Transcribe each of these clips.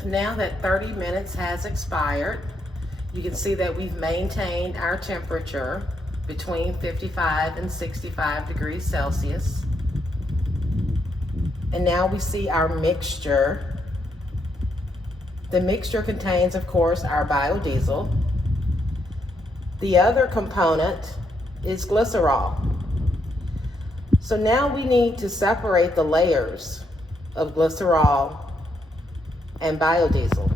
So now that 30 minutes has expired, you can see that we've maintained our temperature between 55 and 65 degrees Celsius. And now we see our mixture. The mixture contains, of course, our biodiesel. The other component is glycerol. So now we need to separate the layers of glycerol and biodiesel.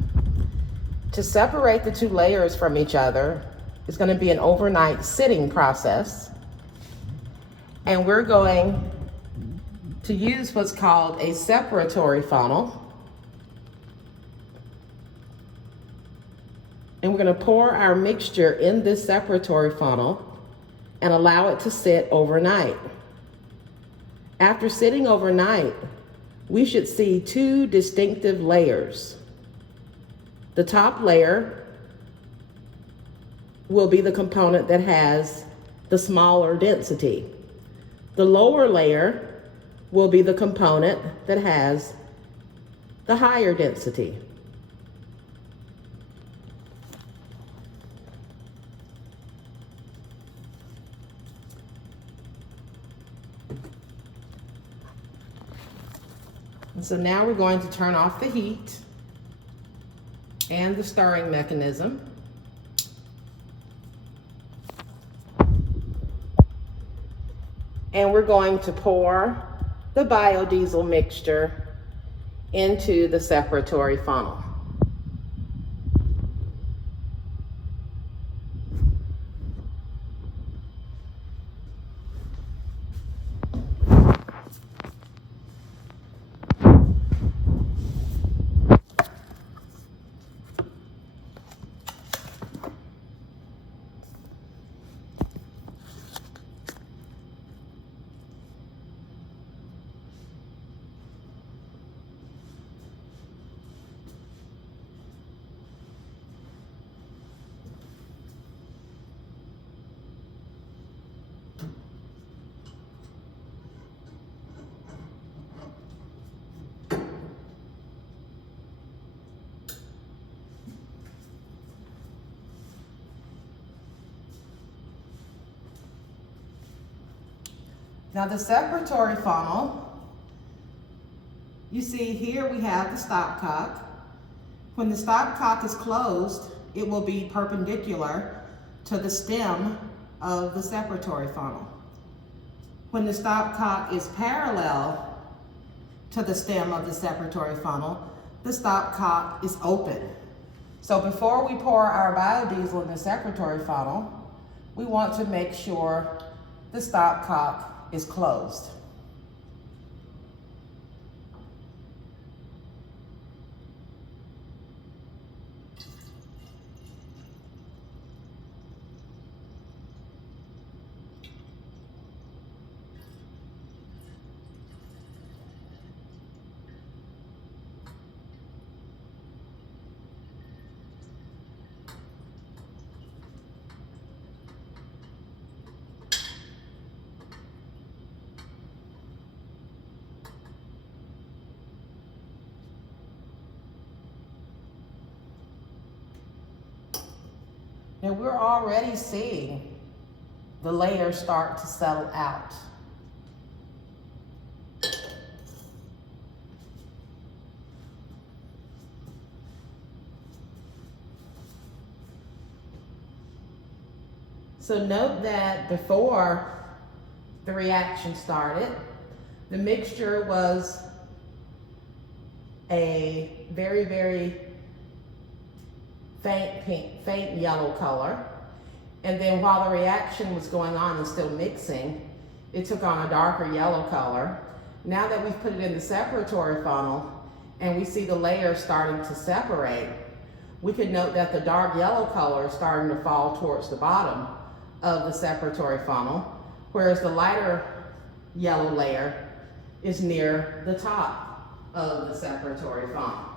To separate the two layers from each other is going to be an overnight sitting process. And we're going to use what's called a separatory funnel. And we're going to pour our mixture in this separatory funnel and allow it to sit overnight. After sitting overnight, we should see two distinctive layers. The top layer will be the component that has the smaller density. The lower layer will be the component that has the higher density. And so now we're going to turn off the heat and the stirring mechanism. And we're going to pour the biodiesel mixture into the separatory funnel. Now the separatory funnel, you see here we have the stopcock. When the stopcock is closed, it will be perpendicular to the stem of the separatory funnel. When the stopcock is parallel to the stem of the separatory funnel, the stopcock is open. So before we pour our biodiesel in the separatory funnel, we want to make sure the stopcock is closed. Now we're already seeing the layers start to settle out. So note that before the reaction started, the mixture was a very, very faint yellow color. And then while the reaction was going on and still mixing, it took on a darker yellow color. Now that we've put it in the separatory funnel and we see the layers starting to separate, we could note that the dark yellow color is starting to fall towards the bottom of the separatory funnel, whereas the lighter yellow layer is near the top of the separatory funnel.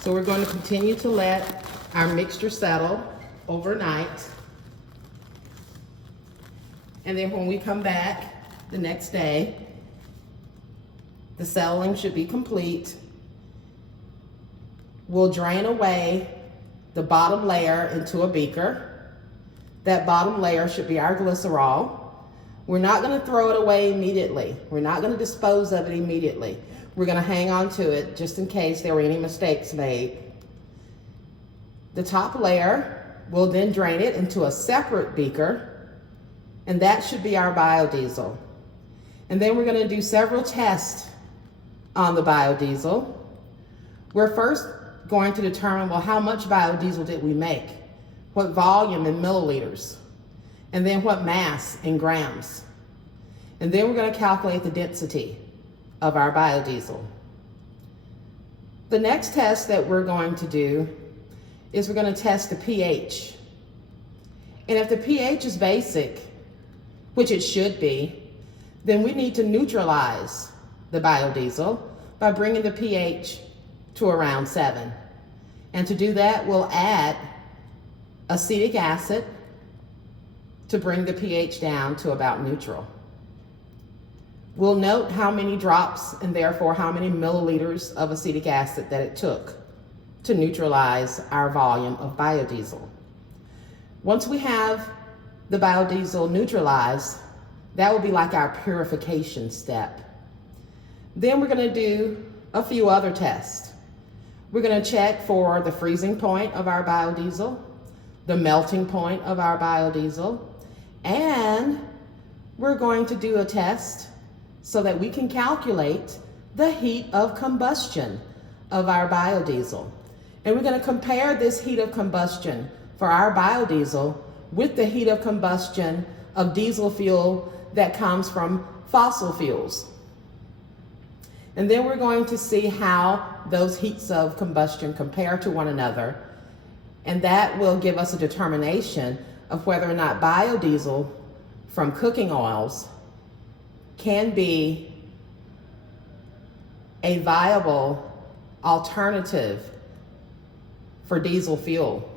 So we're going to continue to let our mixture settle overnight. And then when we come back the next day, the settling should be complete. We'll drain away the bottom layer into a beaker. That bottom layer should be our glycerol. We're not going to throw it away immediately. We're not going to dispose of it immediately. We're going to hang on to it just in case there were any mistakes made. The top layer, we'll then drain it into a separate beaker, and that should be our biodiesel. And then we're going to do several tests on the biodiesel. We're first going to determine, well, how much biodiesel did we make? What volume in milliliters? And then what mass in grams? And then we're going to calculate the density of our biodiesel. The next test that we're going to do is we're going to test the pH. And if the pH is basic, which it should be, then we need to neutralize the biodiesel by bringing the pH to around 7. And to do that, we'll add acetic acid to bring the pH down to about neutral. We'll note how many drops and therefore how many milliliters of acetic acid that it took to neutralize our volume of biodiesel. Once we have the biodiesel neutralized, that will be like our purification step. Then we're going to do a few other tests. We're going to check for the freezing point of our biodiesel, the melting point of our biodiesel, and we're going to do a test so that we can calculate the heat of combustion of our biodiesel. And we're going to compare this heat of combustion for our biodiesel with the heat of combustion of diesel fuel that comes from fossil fuels. And then we're going to see how those heats of combustion compare to one another. And that will give us a determination of whether or not biodiesel from cooking oils can be a viable alternative for diesel fuel.